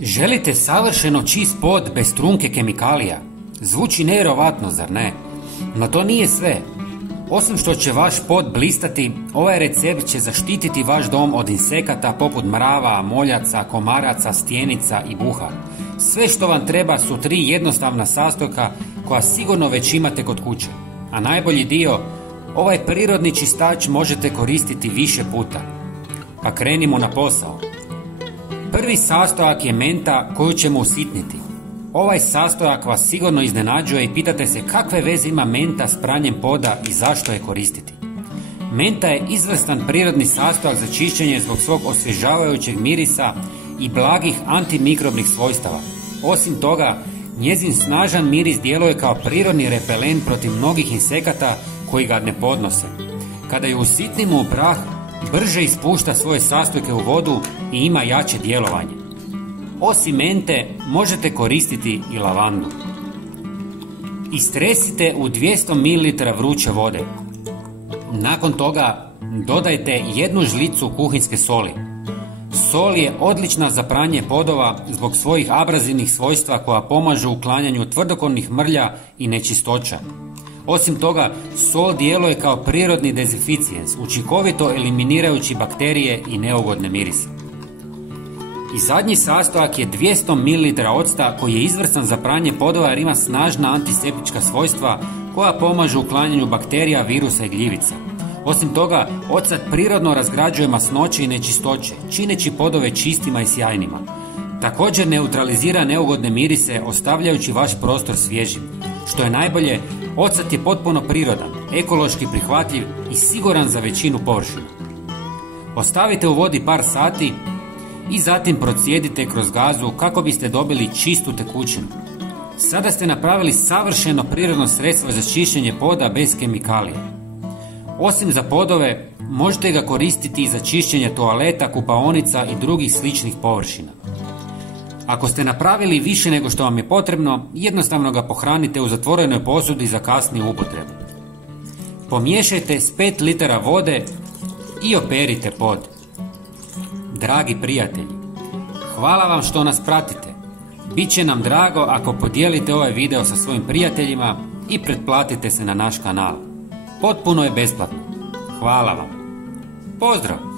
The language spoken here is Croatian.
Želite savršeno čist pod bez trunke kemikalija? Zvuči nevjerovatno, zar ne? No to nije sve. Osim što će vaš pod blistati, ovaj recept će zaštititi vaš dom od insekata poput mrava, moljaca, komaraca, stjenica i buha. Sve što vam treba su 3 jednostavna sastojka koja sigurno već imate kod kuće. A najbolji dio, ovaj prirodni čistač možete koristiti više puta. Pa krenimo na posao. Prvi sastojak je menta koju ćemo usitniti. Ovaj sastojak vas sigurno iznenađuje i pitate se kakve veze ima menta s pranjem poda i zašto je koristiti. Menta je izvrstan prirodni sastojak za čišćenje zbog svog osvježavajućeg mirisa i blagih antimikrobnih svojstava. Osim toga, njezin snažan miris djeluje kao prirodni repelent protiv mnogih insekata koji ga ne podnose. Kada ju usitnimo u prah, brže ispušta svoje sastojke u vodu i ima jače djelovanje. Osim mente, možete koristiti i lavandu. Istresite u 200 ml vruće vode. Nakon toga dodajte 1 žlicu kuhinjske soli. Sol je odlična za pranje podova zbog svojih abrazivnih svojstva koja pomažu u uklanjanju tvrdokornih mrlja i nečistoća. Osim toga, sol djeluje kao prirodni dezinficijens, učinkovito eliminirajući bakterije i neugodne mirise. I zadnji sastojak je 200 ml octa koji je izvrstan za pranje podova jer ima snažna antiseptička svojstva koja pomažu uklanjanju bakterija, virusa i gljivica. Osim toga, ocat prirodno razgrađuje masnoće i nečistoće, čineći podove čistima i sjajnima. Također neutralizira neugodne mirise, ostavljajući vaš prostor svježim. Što je najbolje, ocat je potpuno prirodan, ekološki prihvatljiv i siguran za većinu površina. Ostavite u vodi par sati i zatim procijedite kroz gazu kako biste dobili čistu tekućinu. Sada ste napravili savršeno prirodno sredstvo za čišćenje poda bez kemikalija. Osim za podove, možete ga koristiti i za čišćenje toaleta, kupaonica i drugih sličnih površina. Ako ste napravili više nego što vam je potrebno, jednostavno ga pohranite u zatvorenoj posudi za kasniju upotrebu. Pomiješajte s 5 litara vode i operite pod. Dragi prijatelji, hvala vam što nas pratite. Biće nam drago ako podijelite ovaj video sa svojim prijateljima i pretplatite se na naš kanal. Potpuno je besplatno. Hvala vam. Pozdrav!